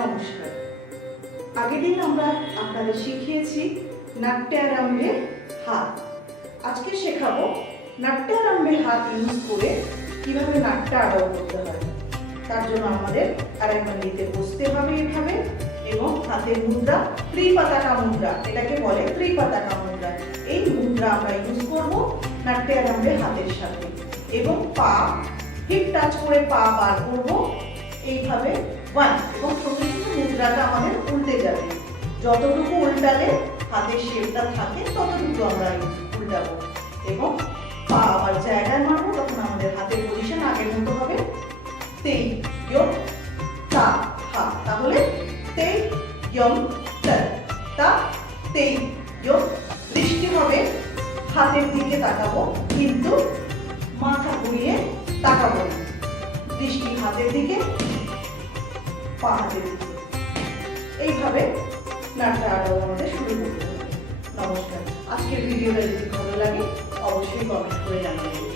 নমস্কার। আগের দিন আমরা আপনাদের শিখিয়েছি নাট্যারম্ভে হাত। আজকে শেখাবো নাট্যারম্ভে হাত ইউজ করে কিভাবে নাট্য আরম্ভ করতে হয়। তার জন্য আমাদের আরেকবান্ডিতে বসতে হবে এভাবে, এবং হাতের মুদ্রা ত্রিপাতাকা মুদ্রা, এটাকে বলে ত্রিপাতাকা মুদ্রা। এই মুদ্রা আমরা ইউজ করব নাট্যারম্ভে হাতের সাথে, এবং পা হিপ টাচ করে পা বার করব এইভাবে 1, এবং সঙ্গে সঙ্গে মুদ্রাটা আমাদের উল্টে যাবে। যতটুকু উল্টালে হাতের শেপটা থাকে ততটুকু আমরা উল্টাবো, এবং পা আবার জায়গায় মারবো। তখন আমাদের হাতের পজিশন আগের মতো হবে তেই ইয়ম তা হা। তাহলে তেই ইয়ম তা তেই ইয়ম। দৃষ্টি হবে হাতের দিকে তাকাবো, কিন্তু মাথা ঘুরিয়ে তাকাবো না। দৃষ্টি হাতের দিকে, পা হাতের দিকে। এইভাবে নাট্য আরম্ভ আমাদের শুরু করতে হবে। নমস্কার। আজকের ভিডিওটা যদি ভালো লাগে অবশ্যই কমেন্ট করে জানাবেন।